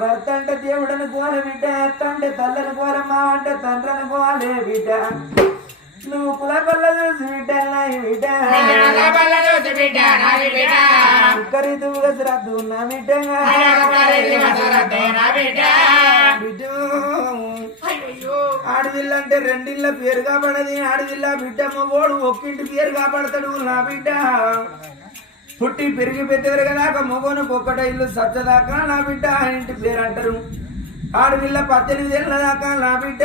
భర్త అంటే దేవుడని పోలే బిడ్డ, ఎత్త అంటే తల్లని పోలే, మా అంటే తండ్రిని పోలే బిడ్డ. నువ్వు కులపల్ల చూసి బిడ్డ నాయి బిడ్డ, కరీతుగా శ్రద్ధ ఉన్నా బిడ్డ. ఆడవిల్లంటే రెండిళ్ళ పేరు కాపాడది, ఆడవిల్ల బిడ్డ మొగోడు ఒక్కింటి పేరు కాపాడతాడు నా బిడ్డ. పుట్టి పెరిగి పెద్దవరు కదా మొగోనికి ఒక్కట ఇల్లు సచ్చదాకా నా బిడ్డ ఇంటి పేరు అంటారు. ఆడవిల్ల 18 ఏళ్ళ దాకా నా బిడ్డ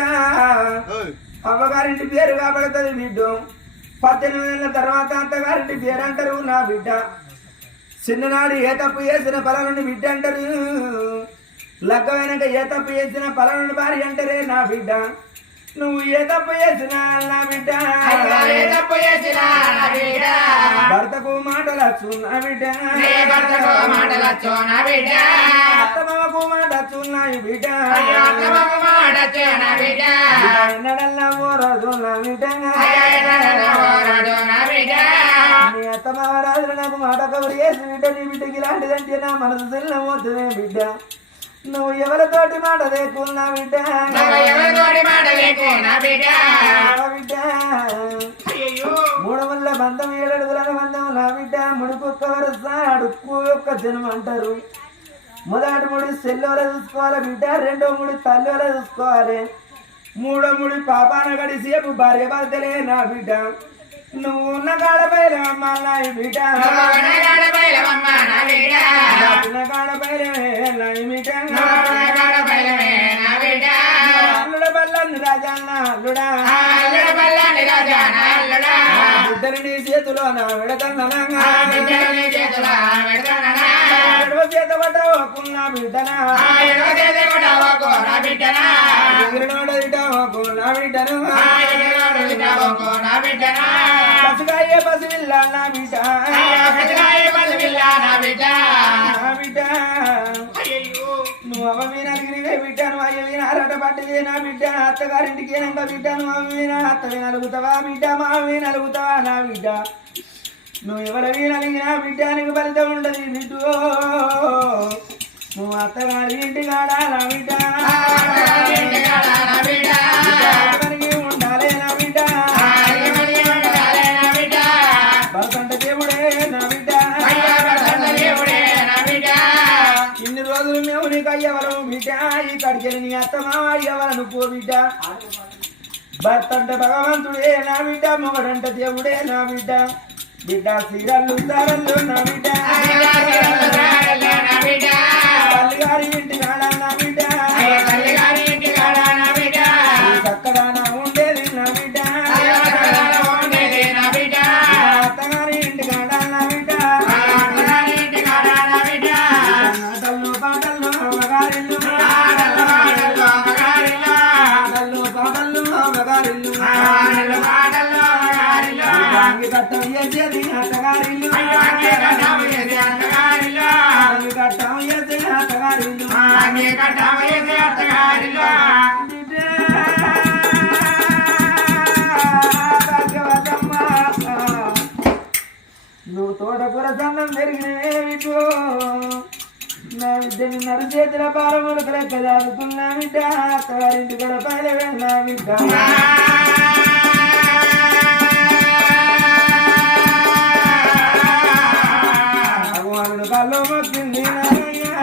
అవ్వగారింటి పేరు కాపాడుతుంది బిడ్డ. 18 ఏళ్ళ తర్వాత అత్తగారింటి పేరు అంటారు నా బిడ్డ. చిన్ననాడు ఏ తప్పు చేసిన పలానుండి బిడ్డ అంటారు, లగ్గమైనాక ఏ తప్పు చేసిన పలానుండి భార్య అంటారే నా బిడ్డ. నువ్వు ఏ తప్పు చేసినా నా బిడ్డ, భర్తకు మాటలచ్చు నా బిడ్డ, అత్తమామకు మాటచ్చు నా బిడ్డ, ఎన్నడల్లా ఓరదు నా బిడ్డ. నీ అత్తమామ రాజులు నాకు మాట కబురు చేసి బిడ్డ, నీ బిడ్డకి ఇలాంటిదంటే నా మనసు తెల్లమవుతుంది బిడ్డ. నువ్వు ఎవరితోటి మాట లేకున్నా బిడ్డ, బిడ్డ 3 ముళ్ళ బంధం 7 అడుగుల బంధం నా బిడ్డ. ముడుకొక్క వరుస అడుక్కు యొక్క జన్మ అంటారు. మొదటి ముడి సెల్లోల చూసుకోవాలి బిడ్డ, 2వ ముడి తల్లోల చూసుకోవాలి, 3వ ముడి పాపాన గడిసేపు భార్య భర్తలే నా బిడ్డ. నువ్వు ఉన్న కాడపైలమ్మ నా బిడ్డ, అల్లుడ బల్లని రాజాన్న అల్లుడా, బిడ్డలు నీ చేతిలో నా విడతన్నా, చేత పడ్డాకున్నా బిడ్డనా, పసుగాయే పసివిల్ల నా బిడ్డ, నువ్వు అమ్మ మీద అడిగినవే బిడ్డ, నువ్వు అయ్య మీద ఆరాట పట్టదే నా బిడ్డ. అత్తగారింటికి ఏనంగా బిడ్డ, నువ్వు అమ్మ మీద అత్త మీద అలుగుతావా బిడ్డ, మా మీద అలుగుతావా నా బిడ్డ. నువ్వు ఎవరి మీద అలిగినా బిడ్డ నీకు ఫలితం ఉండదు బిడ్డ. నువ్వు అత్తగారి ఇంటి కాడా నా బిడ్డ, ఉండాలే నా బిడ్డ, భర్తంట దేవుడే నా బిడ్డ. ఇన్ని రోజులు మేము నీకు అయ్యవరం బిడ్డ, ఈ కడికెళ్ళి నీ అత్త మామ అయ్యవరను పో బిడ్డ. భర్తంట భగవంతుడే నా బిడ్డ, మొగడంట దేవుడే నా బిడ్డ. బిడ్డ శ్రీరల్లు సారల్లు నా బిడ్డ, తల్లిగారి ఇంటి కాడా నా బిడ్డ, చక్కగా నా ఉండేది నా బిడ్డ, అత్తగారి ఇంటి కాడా నా బిడ్డ. ఆటల్లో పాటల్లో మగారిల్లు, ఆటల్లో పాటల్లో మగారిల్లు, కట్టం చేసేది అత్తగారిల్లు, కట్టం చేసే అత్తగారిల్లు. నువ్వు తోటకూర సందం పెరిగినవే బిడ్డు, నా బిడ్డని నరచేతుల పాలములకు లెక్క దాదుకున్నా బిడ్డ. అత్తగారింటి కూడా పైన వెళ్ళా బిడ్డ, భగవానుడు కల్లో మొక్కింది నాయ్యా,